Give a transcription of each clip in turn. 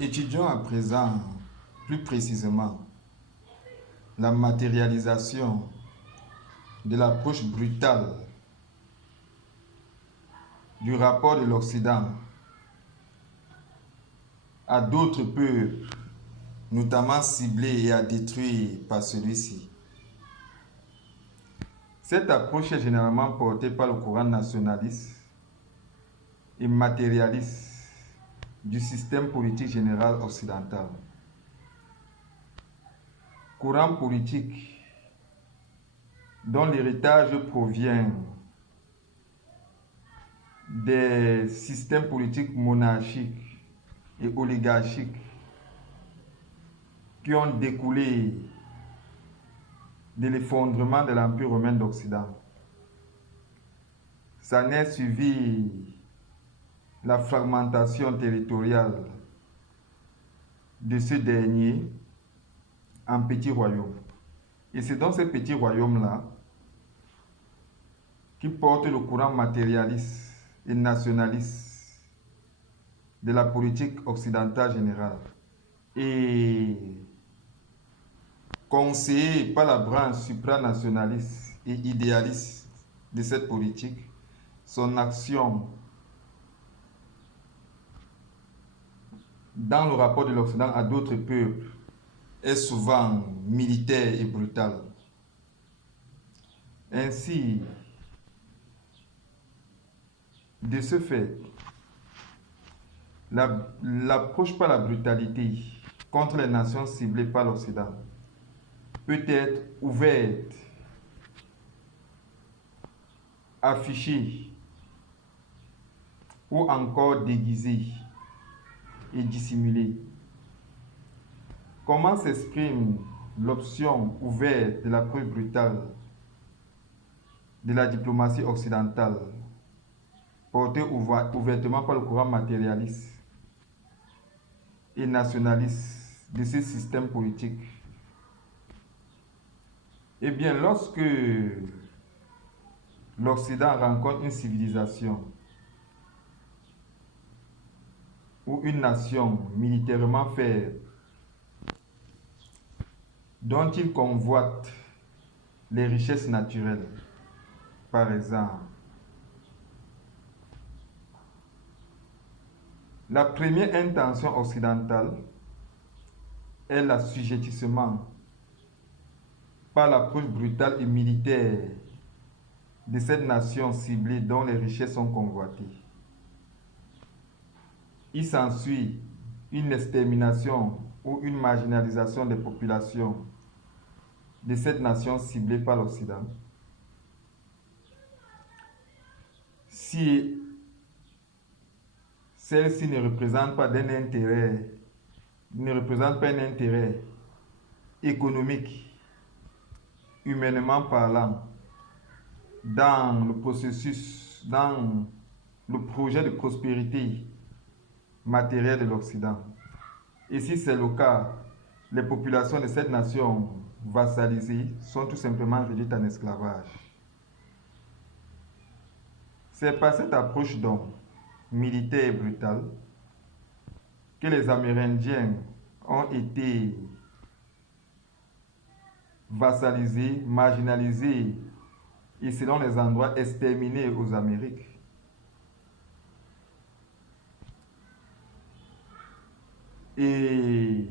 Étudions à présent, plus précisément, la matérialisation de l'approche brutale du rapport de l'Occident à d'autres peuples, notamment ciblés et à détruire par celui-ci. Cette approche est généralement portée par le courant nationaliste et matérialiste du système politique général occidental. Courant politique dont l'héritage provient des systèmes politiques monarchiques et oligarchiques qui ont découlé de l'effondrement de l'Empire romain d'Occident. Ça n'est suivi la fragmentation territoriale de ce dernier en petits royaumes. Et c'est dans ces petits royaumes-là qui portent le courant matérialiste et nationaliste de la politique occidentale générale. Et conseillé par la branche supranationaliste et idéaliste de cette politique, son action dans le rapport de l'Occident à d'autres peuples est souvent militaire et brutale. Ainsi, de ce fait, l'approche par la brutalité contre les nations ciblées par l'Occident peut être ouverte, affichée ou encore déguisée et dissimulée. Comment s'exprime l'option ouverte de l'approche brutale de la diplomatie occidentale, portée ouvertement par le courant matérialiste et nationaliste de ces systèmes politiques? Eh bien, lorsque l'Occident rencontre une civilisation ou une nation militairement faible, dont il convoite les richesses naturelles, par exemple, la première intention occidentale est l'assujettissement par l'approche brutale et militaire de cette nation ciblée dont les richesses sont convoitées. Il s'ensuit une extermination ou une marginalisation des populations de cette nation ciblée par l'Occident. Si celle-ci ne représente pas un intérêt économique, humainement parlant, dans le processus, dans le projet de prospérité matérielle de l'Occident. Et si c'est le cas, les populations de cette nation vassalisées sont tout simplement réduites en esclavage. C'est par cette approche donc militaire et brutale que les Amérindiens ont été vassalisés, marginalisés et selon les endroits exterminés aux Amériques. Et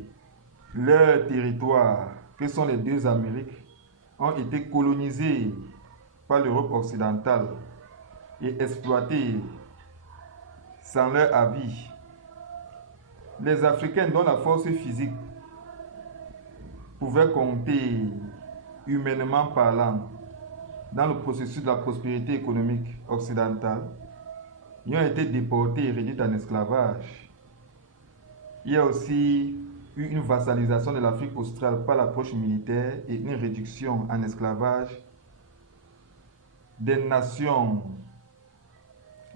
leurs territoires, que sont les deux Amériques, ont été colonisés par l'Europe occidentale et exploités sans leur avis. Les Africains, dont la force physique pouvait compter humainement parlant dans le processus de la prospérité économique occidentale, y ont été déportés et réduits en esclavage. Il y a aussi eu une vassalisation de l'Afrique australe par l'approche militaire et une réduction en esclavage des nations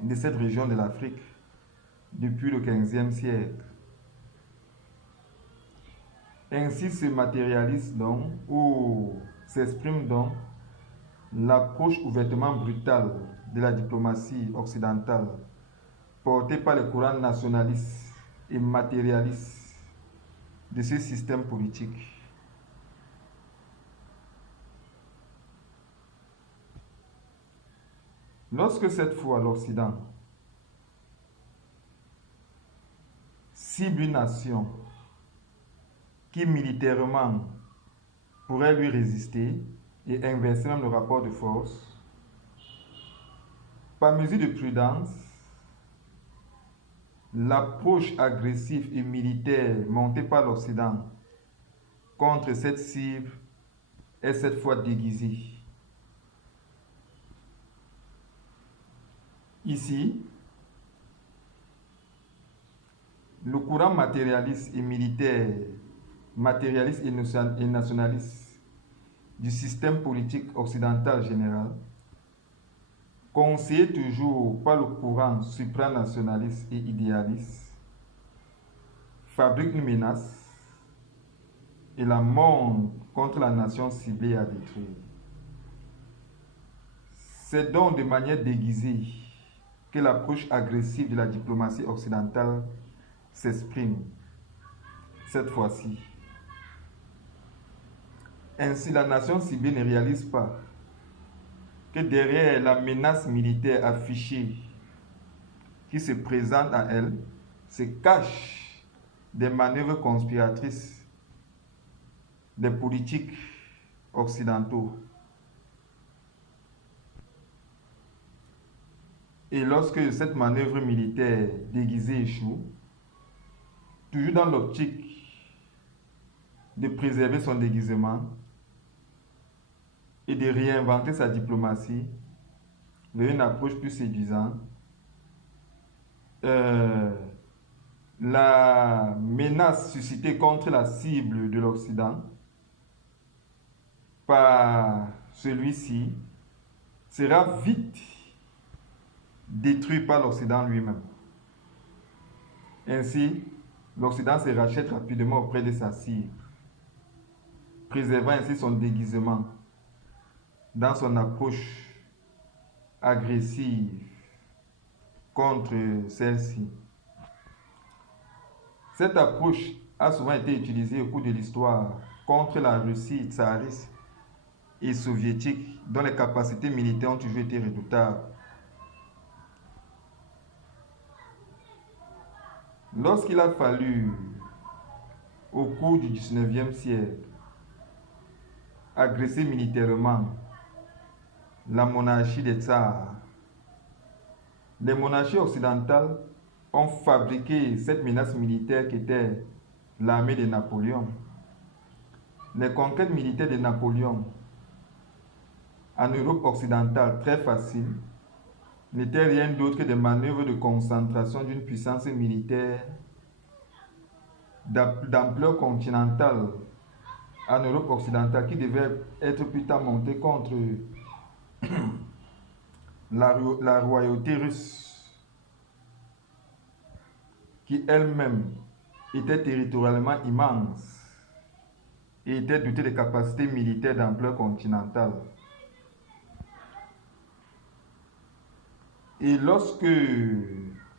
de cette région de l'Afrique depuis le XVe siècle. Ainsi se matérialise donc, ou s'exprime donc, l'approche ouvertement brutale de la diplomatie occidentale, portée par les courants nationalistes et matérialistes de ce système politique. Lorsque cette fois l'Occident cible une nation qui militairement pourrait lui résister et inverser même le rapport de force, par mesure de prudence, l'approche agressive et militaire montée par l'Occident contre cette cible est cette fois déguisée. Ici, le courant matérialiste et militaire, matérialiste et nationaliste du système politique occidental général, conseillé toujours par le courant supranationaliste et idéaliste, fabrique une menace et la monte contre la nation ciblée à détruire. C'est donc de manière déguisée que l'approche agressive de la diplomatie occidentale s'exprime, cette fois-ci. Ainsi, la nation ciblée ne réalise pas que derrière la menace militaire affichée qui se présente à elle, se cachent des manœuvres conspiratrices des politiques occidentaux. Et lorsque cette manœuvre militaire déguisée échoue, toujours dans l'optique de préserver son déguisement et de réinventer sa diplomatie vers une approche plus séduisante, la menace suscitée contre la cible de l'Occident par celui-ci sera vite détruit par l'Occident lui-même. Ainsi, l'Occident se rachète rapidement auprès de sa cible, préservant ainsi son déguisement dans son approche agressive contre celle-ci. Cette approche a souvent été utilisée au cours de l'histoire contre la Russie tsariste et soviétique, dont les capacités militaires ont toujours été redoutables. Lorsqu'il a fallu, au cours du 19e siècle, agresser militairement la monarchie des tsars, les monarchies occidentales ont fabriqué cette menace militaire qui était l'armée de Napoléon. Les conquêtes militaires de Napoléon en Europe occidentale, très faciles, n'étaient rien d'autre que des manœuvres de concentration d'une puissance militaire d'ampleur continentale en Europe occidentale qui devait être plus tard montée contre la royauté russe, qui elle-même était territorialement immense et était dotée de capacités militaires d'ampleur continentale. Et lorsque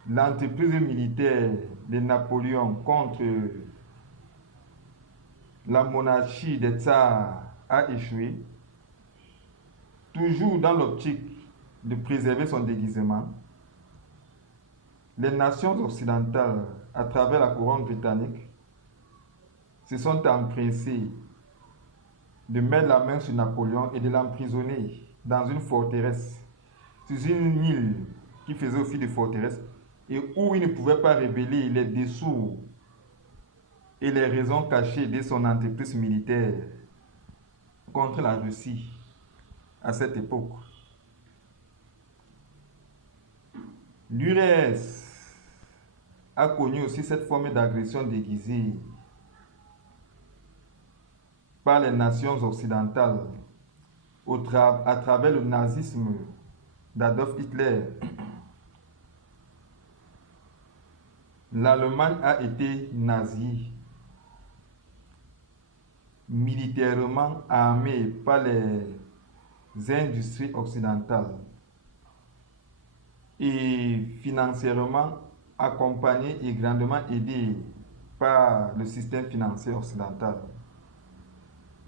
l'entreprise militaire de Napoléon contre la monarchie des tsars a échoué, toujours dans l'optique de préserver son déguisement, les nations occidentales, à travers la couronne britannique, se sont empressées de mettre la main sur Napoléon et de l'emprisonner dans une forteresse, sur une île qui faisait office de forteresse et où il ne pouvait pas révéler les dessous et les raisons cachées de son entreprise militaire contre la Russie à cette époque. L'URSS a connu aussi cette forme d'agression déguisée par les nations occidentales à travers le nazisme d'Adolf Hitler. L'Allemagne a été nazie, militairement armée par les industries occidentales et financièrement accompagnée et grandement aidée par le système financier occidental.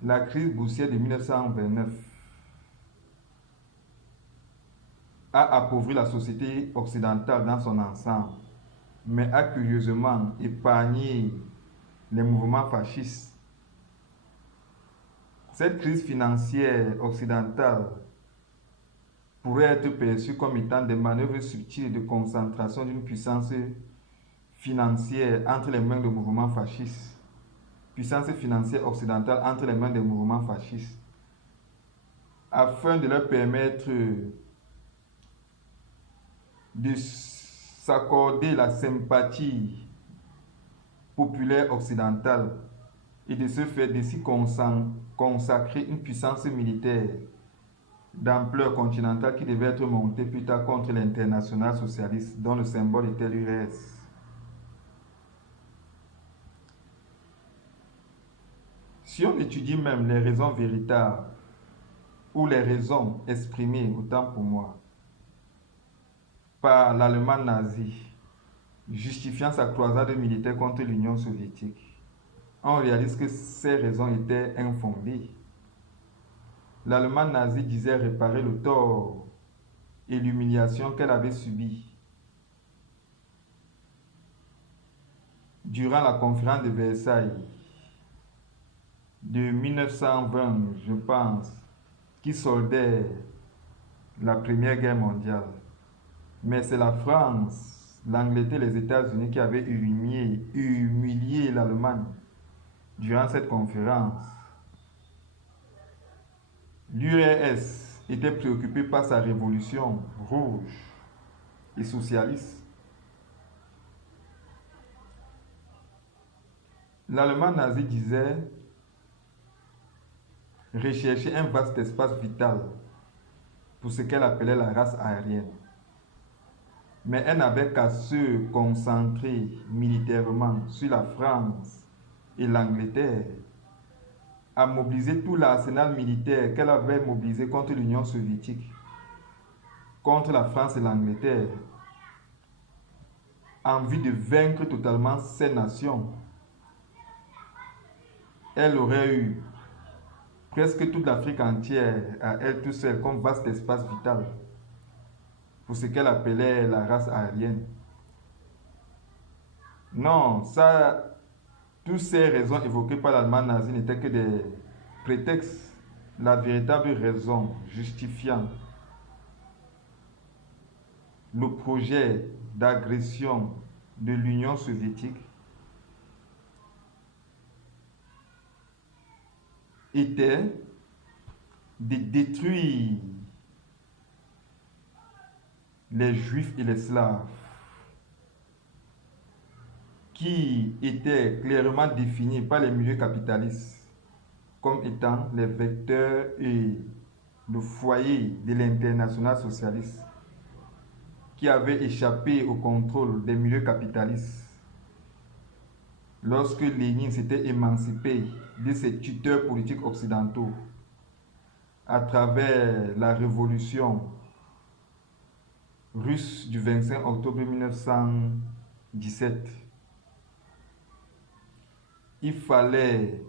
La crise boursière de 1929 a appauvri la société occidentale dans son ensemble, mais a curieusement épargné les mouvements fascistes. Cette crise financière occidentale pourrait être perçue comme étant des manœuvres subtiles de concentration d'une puissance financière entre les mains de mouvements fascistes, puissance financière occidentale entre les mains des mouvements fascistes, afin de leur permettre de s'accorder la sympathie populaire occidentale et de ce fait de s'y consacrer une puissance militaire d'ampleur continentale qui devait être montée plus tard contre l'international socialiste dont le symbole était l'URSS. Si on étudie même les raisons véritables ou les raisons exprimées, autant pour moi, par l'Allemagne nazie, justifiant sa croisade militaire contre l'Union soviétique, on réalise que ces raisons étaient infondées. L'Allemagne nazie disait réparer le tort et l'humiliation qu'elle avait subis durant la conférence de Versailles de 1920, je pense, qui soldait la Première Guerre mondiale. Mais c'est la France, l'Angleterre et les États-Unis qui avaient humilié l'Allemagne durant cette conférence. L'URSS était préoccupée par sa révolution rouge et socialiste. L'Allemagne nazie disait rechercher un vaste espace vital pour ce qu'elle appelait la race aérienne. Mais elle n'avait qu'à se concentrer militairement sur la France et l'Angleterre, à mobiliser tout l'arsenal militaire qu'elle avait mobilisé contre l'Union soviétique, contre la France et l'Angleterre, en vue de vaincre totalement ces nations. Elle aurait eu presque toute l'Afrique entière à elle toute seule comme vaste espace vital pour ce qu'elle appelait la race aérienne. Non, toutes ces raisons évoquées par l'Allemagne nazie n'étaient que des prétextes. La véritable raison justifiant le projet d'agression de l'Union soviétique était de détruire les Juifs et les Slaves, qui étaient clairement définis par les milieux capitalistes comme étant les vecteurs et le foyer de l'international socialiste, qui avait échappé au contrôle des milieux capitalistes lorsque Lénine s'était émancipé de ses tuteurs politiques occidentaux à travers la révolution russe du 25 octobre 1917. Il fallait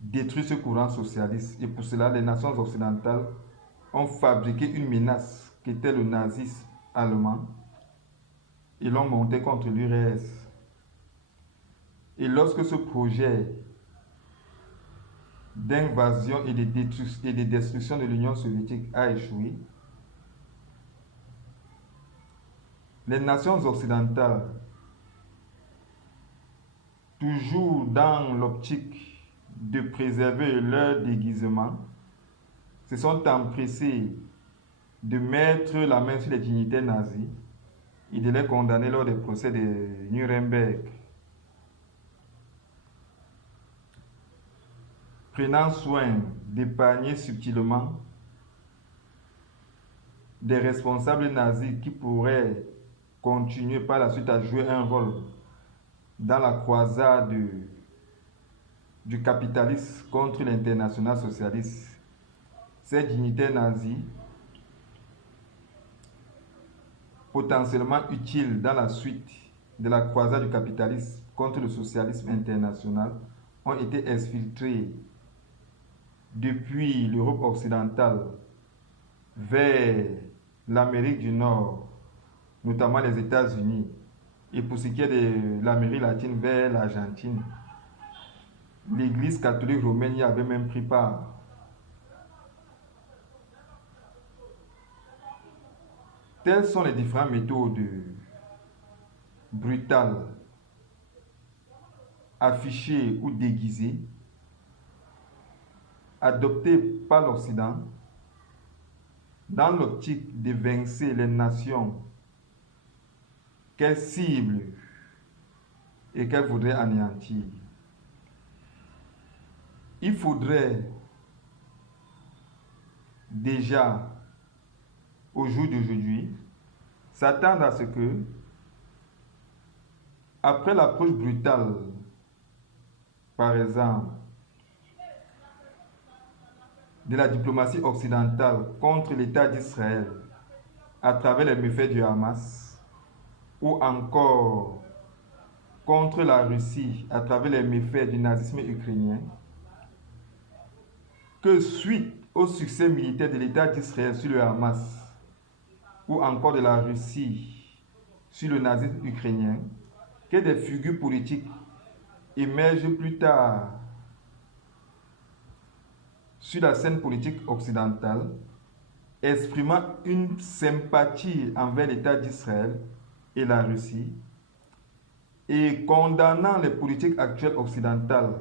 détruire ce courant socialiste et pour cela les nations occidentales ont fabriqué une menace qui était le nazisme allemand et l'ont monté contre l'URSS. Et lorsque ce projet d'invasion et de destruction de l'Union soviétique a échoué, les nations occidentales, toujours dans l'optique de préserver leur déguisement, se sont empressés de mettre la main sur les dignitaires nazis et de les condamner lors des procès de Nuremberg. Prenant soin d'épargner subtilement des responsables nazis qui pourraient continuer par la suite à jouer un rôle dans la croisade du capitalisme contre l'international socialiste. Ces dignitaires nazis, potentiellement utiles dans la suite de la croisade du capitalisme contre le socialisme international ont été exfiltrés depuis l'Europe occidentale vers l'Amérique du Nord, notamment les États-Unis, et pour ce qui est de l'Amérique latine vers l'Argentine, l'Église catholique romaine y avait même pris part. Telles sont les différentes méthodes brutales, affichées ou déguisées, adoptées par l'Occident dans l'optique d'évincer les nations qu'elle cible et qu'elle voudrait anéantir. Il faudrait déjà, au jour d'aujourd'hui, s'attendre à ce que, après l'approche brutale, par exemple, de la diplomatie occidentale contre l'État d'Israël à travers les méfaits du Hamas, ou encore contre la Russie à travers les méfaits du nazisme ukrainien, que suite au succès militaire de l'État d'Israël sur le Hamas, ou encore de la Russie sur le nazisme ukrainien, que des figures politiques émergent plus tard sur la scène politique occidentale, exprimant une sympathie envers l'État d'Israël et la Russie, et condamnant les politiques actuelles occidentales